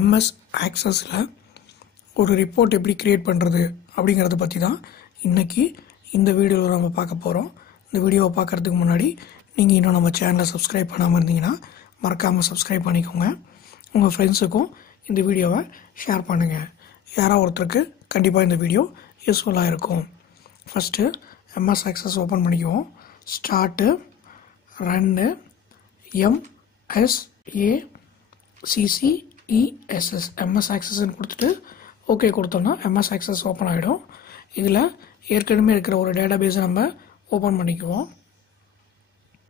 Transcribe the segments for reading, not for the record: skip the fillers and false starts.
MS Accessல ஒரு report எப்படி create பண்ணுறது அப்படிங்கிறத பற்றி தான் இன்றைக்கி இந்த வீடியோவில் நம்ம பார்க்க போகிறோம். இந்த வீடியோவை பார்க்குறதுக்கு முன்னாடி நீங்கள் இன்னும் நம்ம சேனலை சப்ஸ்கிரைப் பண்ணாமல் இருந்தீங்கன்னா மறக்காமல் சப்ஸ்கிரைப் பண்ணிக்கோங்க. உங்கள் ஃப்ரெண்ட்ஸுக்கும் இந்த வீடியோவை ஷேர் பண்ணுங்கள். யாராவது ஒருத்தருக்கு கண்டிப்பாக இந்த வீடியோ யூஸ்ஃபுல்லாக இருக்கும். ஃபஸ்ட்டு MS Access ஓப்பன் பண்ணிக்குவோம். ஸ்டார்ட்டு ரன்னு MSACCESS MS Accessன்னு கொடுத்துட்டு ஓகே கொடுத்தோம்னா MS Access ஓப்பன் ஆகிடும். இதில் ஏற்கனவே இருக்கிற ஒரு டேட்டாபேஸை நம்ம ஓப்பன் பண்ணிக்குவோம்.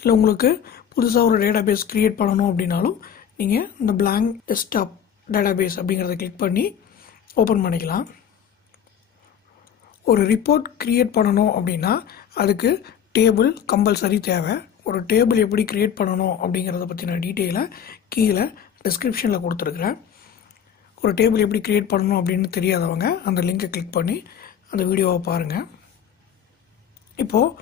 இல்லை உங்களுக்கு புதுசாக ஒரு டேட்டாபேஸ் க்ரியேட் பண்ணணும் அப்படின்னாலும் நீங்கள் இந்த blank desktop டேட்டாபேஸ் அப்படிங்கிறத கிளிக் பண்ணி ஓப்பன் பண்ணிக்கலாம். ஒரு ரிப்போர்ட் க்ரியேட் பண்ணணும் அப்படின்னா அதுக்கு டேபிள் கம்பல்சரி தேவை. ஒரு டேபிள் எப்படி க்ரியேட் பண்ணணும் அப்படிங்கிறத பற்றின டீட்டெயிலை கீழே டிஸ்கிரிப்ஷனில் கொடுத்துருக்குறேன். ஒரு டேபிள் எப்படி க்ரியேட் பண்ணணும் அப்படின்னு தெரியாதவங்க அந்த லிங்கை கிளிக் பண்ணி அந்த வீடியோவை பாருங்கள். இப்போது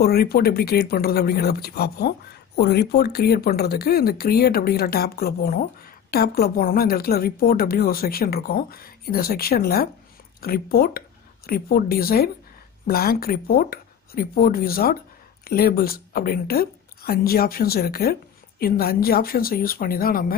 ஒரு ரிப்போர்ட் எப்படி க்ரியேட் பண்ணுறது அப்படிங்கிறத பற்றி பார்ப்போம். ஒரு ரிப்போர்ட் க்ரியேட் பண்ணுறதுக்கு இந்த க்ரியேட் அப்படிங்கிற டேப்குள்ளே போகணும். டேப்குள்ளே போனோம்னா இந்த இடத்துல ரிப்போர்ட் அப்படின்னு ஒரு செக்ஷன் இருக்கும். இந்த செக்ஷனில் report design, blank report, report wizard, labels அப்படின்ட்டு 5 ஆப்ஷன்ஸ் இருக்குது. இந்த 5 ஆப்ஷன்ஸை யூஸ் பண்ணி தான் நம்ம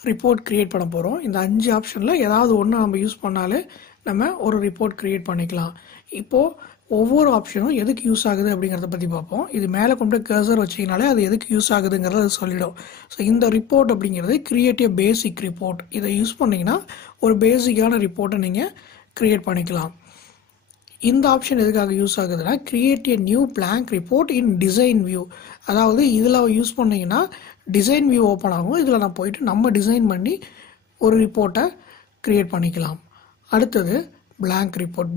ரிப்போர்ட் க்ரியேட் பண்ண போகிறோம். இந்த 5 ஆப்ஷனில் ஏதாவது ஒன்று நம்ம யூஸ் பண்ணாலே நம்ம ஒரு ரிப்போர்ட் க்ரியேட் பண்ணிக்கலாம். இப்போது ஒவ்வொரு ஆப்ஷனும் எதுக்கு யூஸ் ஆகுது அப்படிங்கிறத பற்றி பார்ப்போம். இது மேலே கொண்டு கர்சர் வச்சிங்கனாலே அது எதுக்கு யூஸ் ஆகுதுங்கிறத அது சொல்லிடும். ஸோ இந்த ரிப்போர்ட் அப்படிங்கிறது கிரியேட் ஏ பேசிக் ரிப்போர்ட். இதை யூஸ் பண்ணிங்கன்னா ஒரு பேசிக்கான ரிப்போர்ட்டை நீங்கள் க்ரியேட் பண்ணிக்கலாம். இந்த ஆப்ஷன் எதுக்காக யூஸ் ஆகுதுன்னா create a new blank report in design view. அதாவது இதில் யூஸ் பண்ணிங்கன்னா டிசைன் வியூ ஓப்பன் ஆகும். இதில் நான் போயிட்டு நம்ம டிசைன் பண்ணி ஒரு ரிப்போர்ட்டை க்ரியேட் பண்ணிக்கலாம். அடுத்தது blank ரிப்போர்ட்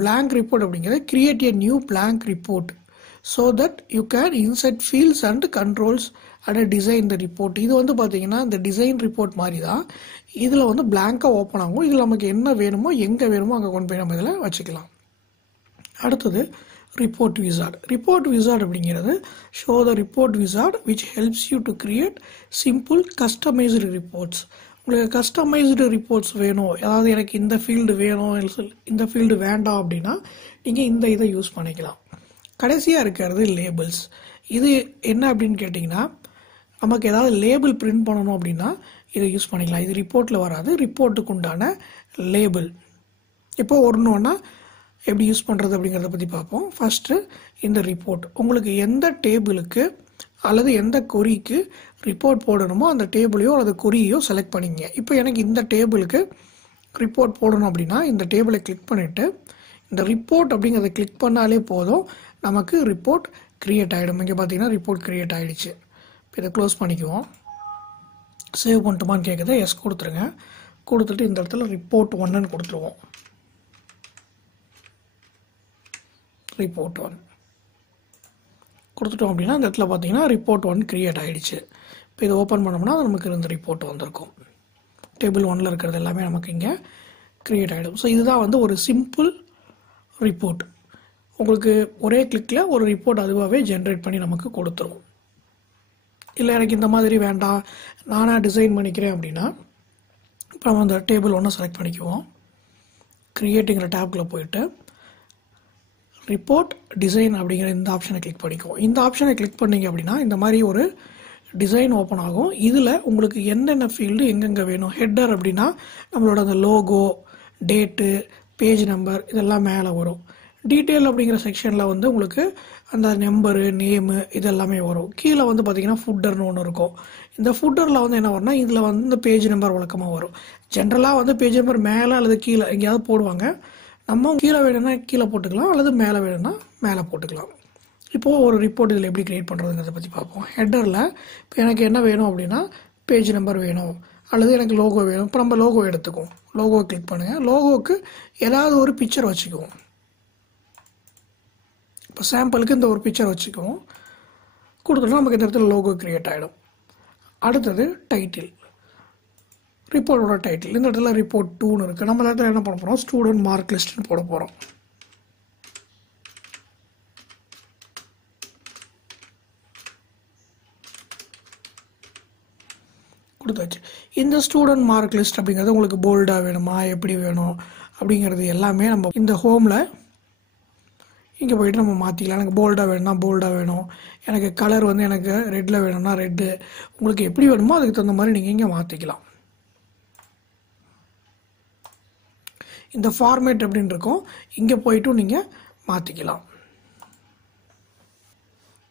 அப்படிங்கிறது create a new blank report so that you can insert fields and controls and design the report. இது வந்து பார்த்தீங்கன்னா இந்த டிசைன் ரிப்போர்ட் மாதிரி தான். இதில் வந்து blank-ஆ ஓப்பன் ஆகும். இதில் நமக்கு என்ன வேணுமோ எங்கே வேணுமோ அங்கே கொண்டு போய் நம்ம இதில் வச்சுக்கலாம். அடுத்தது ரிப்போர்ட் விசார்ட் அப்படிங்கிறது show the report wizard which helps you to create simple customised reports. உங்களுக்கு கஸ்டமைஸ்டு ரிப்போர்ட்ஸ் வேணும், அதாவது எனக்கு இந்த ஃபீல்டு வேணும், இந்த ஃபீல்டு வேண்டாம் அப்படின்னா நீங்கள் இந்த இதை யூஸ் பண்ணிக்கலாம். கடைசியாக இருக்கிறது லேபிள்ஸ். இது என்ன அப்படின்னு கேட்டிங்கன்னா நமக்கு ஏதாவது லேபிள் பிரிண்ட் பண்ணணும் அப்படின்னா இதை யூஸ் பண்ணிக்கலாம். இது ரிப்போர்ட்டில் வராது, ரிப்போர்ட்டுக்கு உண்டான லேபிள். இப்போ ஒன்று எப்படி யூஸ் பண்ணுறது அப்படிங்கிறத பற்றி பார்ப்போம். ஃபஸ்ட்டு இந்த ரிப்போர்ட் உங்களுக்கு எந்த டேபிளுக்கு அல்லது எந்த கொரிக்கு ரிப்போர்ட் போடணுமோ அந்த டேபிளையோ அல்லது கொரியோ செலக்ட் பண்ணிங்க. இப்போ எனக்கு இந்த டேபிளுக்கு ரிப்போர்ட் போடணும் அப்படின்னா இந்த டேபிளை கிளிக் பண்ணிவிட்டு இந்த ரிப்போர்ட் அப்படிங்கிறத கிளிக் பண்ணாலே போதும், நமக்கு ரிப்போர்ட் க்ரியேட் ஆகிடும். இங்கே பார்த்தீங்கன்னா ரிப்போர்ட் க்ரியேட் ஆகிடுச்சு. இப்போ இதை க்ளோஸ் பண்ணிக்குவோம். சேவ் பண்ணிட்டுமான்னு கேட்குது, எஸ் கொடுத்துருங்க. கொடுத்துட்டு இந்த இடத்துல ரிப்போர்ட் 1ன்னு கொடுத்துருவோம். ரிப்போர்ட் 1 கொடுத்துட்டோம் அப்படின்னா இந்த இடத்துல பார்த்தீங்கன்னா ரிப்போர்ட் 1 க்ரியேட் ஆகிடுச்சு. இப்போ இதை ஓப்பன் பண்ணோம்னா நமக்கு இந்த ரிப்போர்ட் வந்திருக்கும். டேபிள் 1ல் இருக்கிறது எல்லாமே நமக்கு இங்கே க்ரியேட் ஆகிடும். ஸோ இதுதான் வந்து ஒரு சிம்பிள் ரிப்போர்ட். உங்களுக்கு ஒரே கிளிக்கில் ஒரு ரிப்போர்ட் அதுவாகவே ஜென்ரேட் பண்ணி நமக்கு கொடுத்துரும். இல்லை எனக்கு இந்த மாதிரி வேண்டாம், நானாக டிசைன் பண்ணிக்கிறேன் அப்படின்னா இப்போ நம்ம அந்த டேபிள் 1 செலக்ட் பண்ணிக்குவோம். க்ரியேட்டுங்கிற டேப்குள்ளே போயிட்டு ரிப்போர்ட் டிசைன் அப்படிங்கிற இந்த ஆப்ஷனை கிளிக் பண்ணிக்குவோம். இந்த ஆப்ஷனை கிளிக் பண்ணிங்க அப்படின்னா இந்த மாதிரி ஒரு டிசைன் ஓப்பன் ஆகும். இதில் உங்களுக்கு என்னென்ன ஃபீல்டு எங்கெங்கே வேணும். ஹெட்டர் அப்படின்னா நம்மளோட அந்த லோகோ, டேட்டு, பேஜ் நம்பர் இதெல்லாம் மேலே வரும். டீட்டெயில் அப்படிங்கிற செக்ஷனில் வந்து உங்களுக்கு அந்த நம்பரு, நேமு இதெல்லாமே வரும். கீழே வந்து பார்த்திங்கன்னா ஃபுட்டர்னு ஒன்று இருக்கும். இந்த ஃபுட்டரில் வந்து என்ன வரும்னா இதில் வந்து இந்த பேஜ் நம்பர் வழக்கமாக வரும். ஜென்ரலாக வந்து பேஜ் நம்பர் மேலே அல்லது கீழே எங்கேயாவது போடுவாங்க. நம்ம கீழே வேணும்னா கீழே போட்டுக்கலாம் அல்லது மேலே வேணும்னா மேலே போட்டுக்கலாம். இப்போது ஒரு ரிப்போர்ட் இதில் எப்படி க்ரியேட் பண்ணுறதுங்கிறத பற்றி பார்ப்போம். ஹெட்டரில் இப்போ எனக்கு என்ன வேணும் அப்படின்னா பேஜ் நம்பர் வேணும் அல்லது எனக்கு லோகோ வேணும். இப்போ நம்ம லோகோ எடுத்துக்குவோம். லோகோ கிளிக் பண்ணுங்கள். லோகோவுக்கு ஏதாவது ஒரு பிக்சர் வச்சுக்குவோம். இப்போ சாம்பிளுக்கு இந்த ஒரு பிக்சர் வச்சுக்குவோம். கொடுத்துட்டோம்னா நமக்கு இந்த இடத்துல லோகோ க்ரியேட் ஆகிடும். அடுத்தது டைட்டில், ரிப்போர்ட்டோட டைட்டில். இந்த இடத்துல ரிப்போர்ட் 2ன்னு இருக்குது. நம்ம இடத்துல என்ன பண்ண போகிறோம், ஸ்டூடெண்ட் மார்க் லிஸ்ட்னு போட போகிறோம். கொடுத்தாச்சு. இந்த ஸ்டூடெண்ட் மார்க் லிஸ்ட் அப்படிங்கிறது உங்களுக்கு போல்டாக வேணுமா, எப்படி வேணும் அப்படிங்கிறது எல்லாமே நம்ம இந்த ஹோமில் இங்கே போய்ட்டு நம்ம மாற்றிக்கலாம். எனக்கு போல்டாக வேணும்னா போல்டாக வேணும், எனக்கு கலர் வந்து எனக்கு ரெட்டில் வேணும்னா ரெட்டு, உங்களுக்கு எப்படி வேணுமோ அதுக்கு தகுந்த மாதிரி நீங்கள் இங்கே மாற்றிக்கலாம். இந்த ஃபார்மேட் அப்படின்னு இருக்கும், இங்கே போய்ட்டும் நீங்கள் மாற்றிக்கலாம்.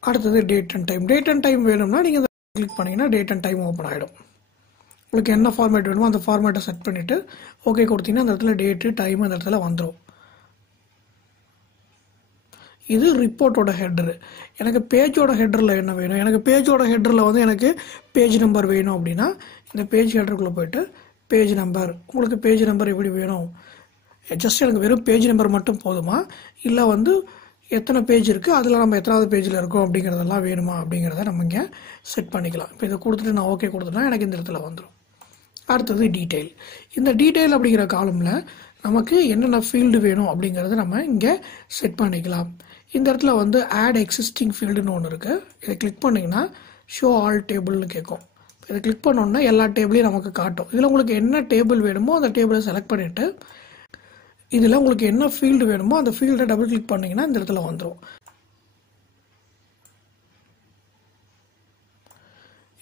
அடுத்தது date and time. Date and time வேணும்னா நீங்கள் கிளிக் பண்ணிங்கன்னா டேட் அண்ட் டைம் ஓப்பன் ஆகிடும். உங்களுக்கு என்ன ஃபார்மேட் வேணுமோ அந்த ஃபார்மேட்டை செட் பண்ணிவிட்டு ஓகே கொடுத்தீங்கன்னா அந்த இடத்துல டேட்டு டைம் அந்த இடத்துல வந்துடும். இது ரிப்போர்ட்டோட ஹெட்டரு. எனக்கு பேஜோட ஹெட்டரில் என்ன வேணும், எனக்கு பேஜோட ஹெட்டரில் வந்து எனக்கு பேஜ் நம்பர் வேணும் அப்படின்னா இந்த பேஜ் ஹெட்டருக்குள்ளே போய்ட்டு பேஜ் நம்பர், உங்களுக்கு பேஜ் நம்பர் எப்படி வேணும், ஜஸ்ட் எனக்கு வெறும் பேஜ் நம்பர் மட்டும் போதுமா, இல்லை வந்து எத்தனை பேஜ் இருக்குது அதில் நம்ம எத்தனாவது பேஜில் இருக்கோம் அப்படிங்கிறதெல்லாம் வேணுமா அப்படிங்கிறத நம்ம இங்கே செட் பண்ணிக்கலாம். இப்போ இதை கொடுத்துட்டு நான் ஓகே கொடுத்துட்டா எனக்கு இந்த இடத்துல வந்துடும். அடுத்தது டீட்டெயில். இந்த டீட்டெயில் அப்படிங்கிற காலமில் நமக்கு என்னென்ன ஃபீல்டு வேணும் அப்படிங்கிறத நம்ம இங்கே செட் பண்ணிக்கலாம். இந்த இடத்துல வந்து ஆட் எக்ஸிஸ்டிங் ஃபீல்டுன்னு ஒன்று இருக்குது. இதை கிளிக் பண்ணிங்கன்னா ஷோ ஆல் டேபிள்னு கேட்கும். இதை கிளிக் பண்ணோன்னா எல்லா டேபிளையும் நமக்கு காட்டும். இதில் உங்களுக்கு என்ன டேபிள் வேணுமோ அந்த டேபிளை செலக்ட் பண்ணிவிட்டு இதில் உங்களுக்கு என்ன ஃபீல்டு வேணுமோ அந்த ஃபீல்டை டபுள் கிளிக் பண்ணிங்கன்னா இந்த இடத்துல வந்துடும்.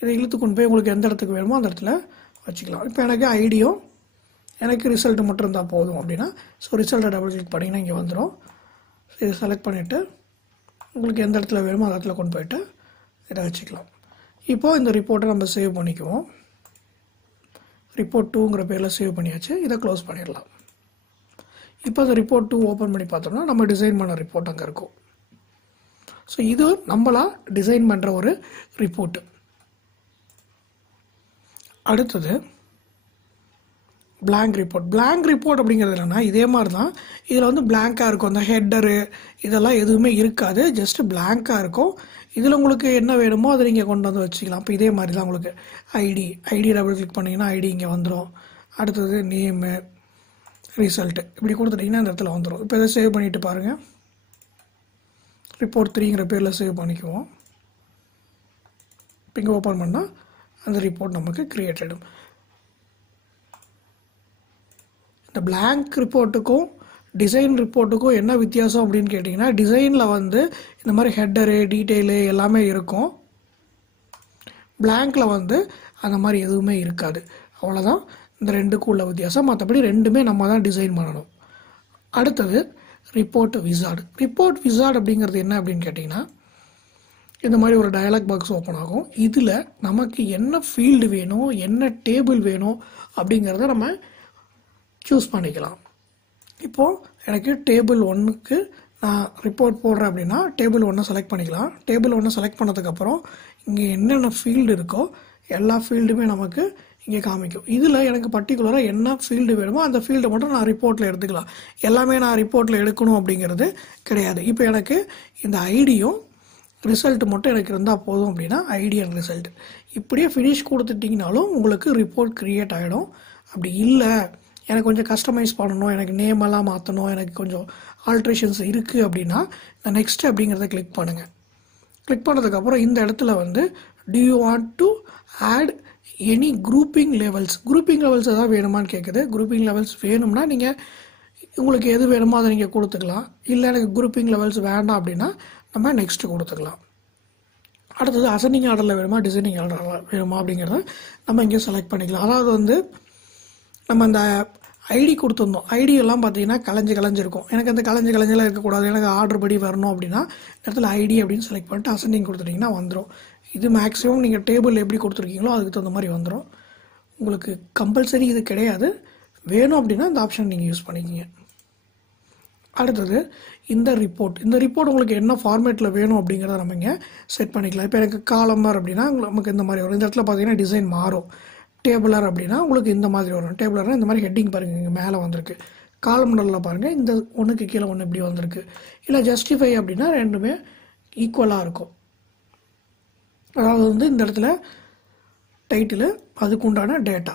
இதை இழுத்து கொண்டு போய் உங்களுக்கு எந்த இடத்துக்கு வேணுமோ அந்த இடத்துல வச்சுக்கலாம். இப்போ எனக்கு ஐடியும் எனக்கு ரிசல்ட் மட்டும் இருந்தால் போதும் அப்படின்னா ரிசல்ட்டை டபுள் கிளிக் பண்ணிங்கன்னா இங்கே வந்துடும். இதை செலக்ட் பண்ணிவிட்டு உங்களுக்கு எந்த இடத்துல வேணுமோ அந்த இடத்துல கொண்டு போய்ட்டு இதை வச்சுக்கலாம். இப்போது இந்த ரிப்போர்ட்டை நம்ம சேவ் பண்ணிக்குவோம். ரிப்போர்ட் 2ங்கிற பேரில் சேவ் பண்ணியாச்சு. இதை க்ளோஸ் பண்ணிடலாம். இப்போ அந்த ரிப்போர்ட் 2 ஓப்பன் பண்ணி பார்த்தோம்னா நம்ம டிசைன் பண்ண ரிப்போர்ட் அங்கே இருக்கும். ஸோ இது நம்மளாக டிசைன் பண்ணுற ஒரு ரிப்போர்ட்டு. அடுத்தது பிளாங்க் ரிப்போர்ட். பிளாங்க் ரிப்போர்ட் அப்படிங்கிறது என்னென்னா இதே மாதிரி தான். இதில் வந்து பிளாங்காக இருக்கும், அந்த ஹெட்டரு இதெல்லாம் எதுவுமே இருக்காது, ஜஸ்ட் பிளாங்காக இருக்கும். இதில் உங்களுக்கு என்ன வேணுமோ அதை நீங்கள் கொண்டு வந்து வச்சுக்கலாம். இப்போ இதே மாதிரி தான் உங்களுக்கு ஐடி டபுள் கிளிக் பண்ணிங்கன்னா ஐடி இங்கே வந்துடும். அடுத்தது நேமு, ரிசல்ட்டு இப்படி கொடுத்துட்டிங்கன்னா இந்த இடத்துல வந்துடும். இப்போ இதை சேவ் பண்ணிவிட்டு பாருங்கள். ரிப்போர்ட் 3ங்கிற பேரில் சேவ் பண்ணிக்குவோம். இப்போ இங்கே ஓப்பன் பண்ணால் அந்த ரிப்போர்ட் நமக்கு கிரியேட் ஆகிடும். இந்த பிளாங்க் ரிப்போர்ட்டுக்கும் டிசைன் ரிப்போர்ட்டுக்கும் என்ன வித்தியாசம் அப்படின்னு கேட்டிங்கன்னா டிசைனில் வந்து இந்த மாதிரி ஹெட்டரு டீட்டெயிலு எல்லாமே இருக்கும். பிளாங்கில் வந்து அந்த மாதிரி எதுவுமே இருக்காது. அவ்வளோதான் இந்த ரெண்டுக்கும் உள்ள வித்தியாசம். மற்றபடி ரெண்டுமே நம்ம தான் டிசைன் பண்ணணும். அடுத்தது ரிப்போர்ட் விசார்டு. ரிப்போர்ட் விசார்டு அப்படிங்கிறது என்ன அப்படின்னு கேட்டிங்கன்னா இந்த மாதிரி ஒரு டயலாக் பாக்ஸ் ஓப்பன் ஆகும். இதில் நமக்கு என்ன ஃபீல்டு வேணும், என்ன டேபிள் வேணும் அப்படிங்கிறத நம்ம சூஸ் பண்ணிக்கலாம். இப்போது எனக்கு டேபிள் 1க்கு நான் ரிப்போர்ட் போடுறேன் அப்படின்னா டேபிள் 1 செலக்ட் பண்ணிக்கலாம். டேபிள் 1 செலக்ட் பண்ணதுக்கப்புறம் இங்கே என்னென்ன ஃபீல்டு இருக்கோ எல்லா ஃபீல்டுமே நமக்கு இங்கே காமிக்கும். இதில் எனக்கு பர்டிகுலராக என்ன ஃபீல்டு வேணுமோ அந்த ஃபீல்டை மட்டும் நான் ரிப்போர்ட்டில் எடுத்துக்கலாம். எல்லாமே நான் ரிப்போர்ட்டில் எடுக்கணும் அப்படிங்கிறது கிடையாது. இப்போ எனக்கு இந்த ஐடியும் ரிசல்ட்டு மட்டும் எனக்கு இருந்தால் போதும் அப்படின்னா ஐடி அண்ட் ரிசல்ட் இப்படியே ஃபினிஷ் கொடுத்துட்டிங்கனாலும் உங்களுக்கு ரிப்போர்ட் க்ரியேட் ஆகிடும். அப்படி இல்லை எனக்கு கொஞ்சம் கஸ்டமைஸ் பண்ணணும், எனக்கு நேமெல்லாம் மாற்றணும், எனக்கு கொஞ்சம் ஆல்ட்ரேஷன்ஸ் இருக்குது அப்படின்னா இந்த நெக்ஸ்ட் அப்படிங்கிறத கிளிக் பண்ணுங்கள். கிளிக் பண்ணதுக்கப்புறம் இந்த இடத்துல வந்து do you want to add any grouping levels ஏதாவது வேணுமான்னு கேட்குது. குரூப்பிங் லெவல்ஸ் வேணும்னா நீங்கள் உங்களுக்கு எது வேணுமோ அதை நீங்கள் கொடுத்துக்கலாம். இல்லை எனக்கு குரூப்பிங் லெவல்ஸ் வேண்டாம் அப்படின்னா நம்ம நெக்ஸ்ட்டு கொடுத்துக்கலாம். அடுத்தது அசெண்டிங் ஆர்டரில் வேணுமா டிசைனிங் ஆர்டரில் வேணுமா அப்படிங்கிறத நம்ம இங்கே செலக்ட் பண்ணிக்கலாம். அதாவது வந்து நம்ம அந்த ஐடி கொடுத்துருந்தோம், ஐடி எல்லாம் பார்த்தீங்கன்னா கலைஞ்சிருக்கும். எனக்கு அந்த கலைஞ்செல்லாம் இருக்கக்கூடாது, எனக்கு ஆர்டர் படி வரணும் அப்படின்னா இடத்துல ஐடி அப்படின்னு செலக்ட் பண்ணிட்டு அசெண்டிங் கொடுத்துட்டிங்கன்னா வந்துடும். இது மேக்ஸிமம் நீங்கள் டேபிள் எப்படி கொடுத்துருக்கீங்களோ அதுக்கு தகுந்த மாதிரி வந்துடும். உங்களுக்கு கம்பல்சரி இது கிடையாது, வேணும் அப்படின்னா இந்த ஆப்ஷன் நீங்கள் யூஸ் பண்ணிக்கிங்க. அடுத்தது இந்த ரிப்போர்ட் உங்களுக்கு என்ன ஃபார்மேட்டில் வேணும் அப்படிங்கிறத நம்ம இங்கே செட் பண்ணிக்கலாம். இப்போ எனக்கு காலமர் அப்படின்னா நமக்கு இந்த மாதிரி வரும். இந்த இடத்துல பார்த்தீங்கன்னா டிசைன் மாறும். டேபிளர் அப்படின்னா உங்களுக்கு இந்த மாதிரி வரும். டேபிளர்னால் இந்த மாதிரி ஹெட்டிங் பாருங்கள் இங்கே மேலே வந்திருக்கு. காலம்டரில் பாருங்கள் இந்த ஒன்றுக்கு கீழே ஒன்று இப்படி வந்திருக்கு. இல்லை ஜஸ்டிஃபை அப்படின்னா ரெண்டுமே ஈக்குவலாக இருக்கும். அதாவது வந்து இந்த இடத்துல டைட்டிலு அதுக்குண்டான டேட்டா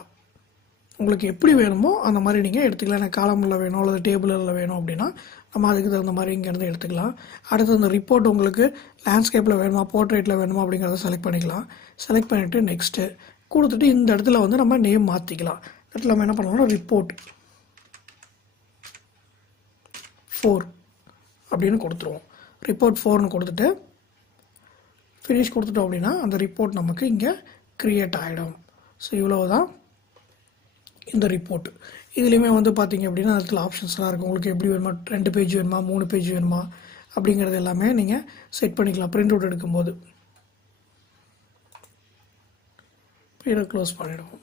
உங்களுக்கு எப்படி வேணுமோ அந்த மாதிரி நீங்கள் எடுத்துக்கலாம். எனக்கு காலமில் வேணும் அல்லது டேபிளில் வேணும் அப்படின்னா நம்ம அதுக்கு தகுந்த மாதிரி இங்கேருந்து எடுத்துக்கலாம். அடுத்து இந்த ரிப்போர்ட் உங்களுக்கு லேண்ட்ஸ்கேப்பில் வேணுமா போர்ட்ரேட்டில் வேணுமா அப்படிங்கிறத செலக்ட் பண்ணிக்கலாம். செலக்ட் பண்ணிவிட்டு நெக்ஸ்ட்டு கொடுத்துட்டு இந்த இடத்துல வந்து நம்ம நேம் மாற்றிக்கலாம். இந்த இடத்துல நம்ம என்ன பண்ணலாம்னா ரிப்போர்ட் 4 அப்படின்னு கொடுத்துருவோம். ரிப்போர்ட் 4ன்னு கொடுத்துட்டு ஃபினிஷ் கொடுத்துட்டோம் அப்படின்னா அந்த ரிப்போர்ட் நமக்கு இங்கே க்ரியேட் ஆகிடும். ஸோ இவ்வளோ தான் இந்த ரிப்போர்ட். இதுலேயுமே வந்து பார்த்தீங்க அப்படின்னா அதில் ஆப்ஷன்ஸ்லாம் இருக்கும். உங்களுக்கு எப்படி வேணுமா, 2 பேஜ் வேணுமா, 3 பேஜ் வேணுமா அப்படிங்கிறது எல்லாமே நீங்கள் செட் பண்ணிக்கலாம் பிரிண்ட் அவுட் எடுக்கும்போது. இதை க்ளோஸ் பண்ணிவிடுவோம்.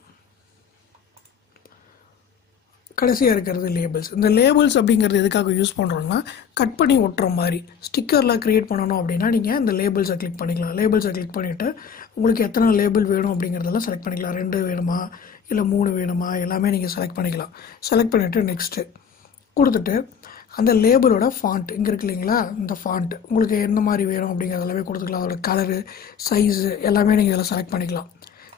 கடைசியாக இருக்கிறது லேபிள்ஸ். இந்த லேபிள்ஸ் அப்படிங்கிறது எதுக்காக யூஸ் பண்ணுறோம்னா கட் பண்ணி ஒட்டுற மாதிரி ஸ்டிக்கர்லாம் க்ரியேட் பண்ணணும் அப்படின்னா நீங்கள் இந்த லேபிள்ஸை கிளிக் பண்ணிக்கலாம். லேபிள்ஸை கிளிக் பண்ணிவிட்டு உங்களுக்கு எத்தனை லேபிள் வேணும் அப்படிங்கிறதெல்லாம் செலக்ட் பண்ணிக்கலாம். 2 வேணுமா இல்லை 3 வேணுமா எல்லாமே நீங்கள் செலக்ட் பண்ணிக்கலாம். செலக்ட் பண்ணிவிட்டு நெக்ஸ்ட்டு கொடுத்துட்டு அந்த லேபிளோட ஃபாண்ட் இங்கே இருக்கு இல்லைங்களா, இந்த ஃபாண்ட் உங்களுக்கு எந்த மாதிரி வேணும் அப்படிங்கிறது எல்லாமே கொடுத்துக்கலாம். அதோட கலரு, சைஸு எல்லாமே நீங்கள் இதெல்லாம் செலக்ட் பண்ணிக்கலாம்.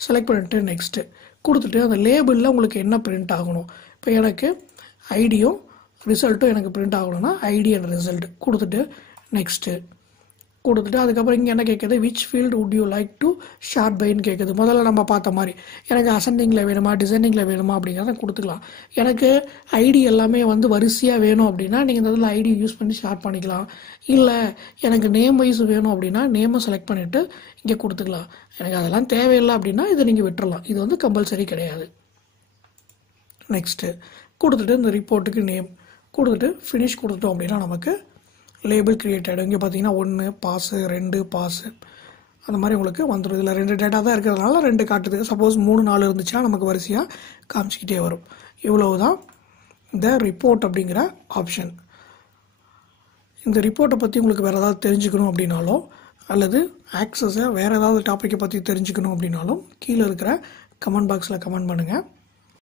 செலக்ட் பண்ணிவிட்டு நெக்ஸ்ட்டு கொடுத்துட்டு அந்த லேபிளில் உங்களுக்கு என்ன பிரிண்ட் ஆகணும். இப்போ எனக்கு ஐடியும் ரிசல்ட்டும் எனக்கு பிரிண்ட் ஆகணும்னா ஐடி அண்ட் ரிசல்ட் கொடுத்துட்டு நெக்ஸ்ட்டு கொடுத்துட்டு அதுக்கப்புறம் இங்கே என்ன கேட்குது, which field would you like to sort பைன்னு கேட்குது. முதல்ல நம்ம பார்த்த மாதிரி எனக்கு அசெண்டிங்கில் வேணுமா டிசைனிங்கில் வேணுமா அப்படிங்கிறத கொடுத்துக்கலாம். எனக்கு ஐடி எல்லாமே வந்து வரிசையாக வேணும் அப்படின்னா நீங்கள் இந்த இதில் ஐடி யூஸ் பண்ணி ஷார்ட் பண்ணிக்கலாம். இல்லை எனக்கு நேம் வைஸ் வேணும் அப்படின்னா நேமை செலக்ட் பண்ணிவிட்டு இங்கே கொடுத்துக்கலாம். எனக்கு அதெல்லாம் தேவையில்லை அப்படின்னா இதை நீங்கள் விட்டுறலாம். இது வந்து கம்பல்சரி கிடையாது. நெக்ஸ்ட்டு கொடுத்துட்டு இந்த ரிப்போர்ட்டுக்கு நேம் கொடுத்துட்டு ஃபினிஷ் கொடுத்துட்டோம் அப்படின்னா நமக்கு லேபிள் க்ரியேட் ஆகிடும். இங்கே பார்த்தீங்கன்னா 1 பாஸு 2 பாஸு அந்த மாதிரி உங்களுக்கு வந்துடும். இதில் 2 டேட்டா தான் இருக்கிறதுனால 2 காட்டுது. சப்போஸ் 3 4 இருந்துச்சுன்னா நமக்கு வரிசையாக காமிச்சிக்கிட்டே வரும். இவ்வளவு தான் இந்த ரிப்போர்ட் அப்படிங்கிற ஆப்ஷன். இந்த ரிப்போர்ட்டை பற்றி உங்களுக்கு வேறு ஏதாவது தெரிஞ்சுக்கணும் அப்படின்னாலோ அல்லது ஆக்சஸை வேறு ஏதாவது டாப்பிக்கை பற்றி தெரிஞ்சுக்கணும் அப்படின்னாலும் கீழே இருக்கிற கமெண்ட் பாக்ஸில் கமெண்ட் பண்ணுங்கள்.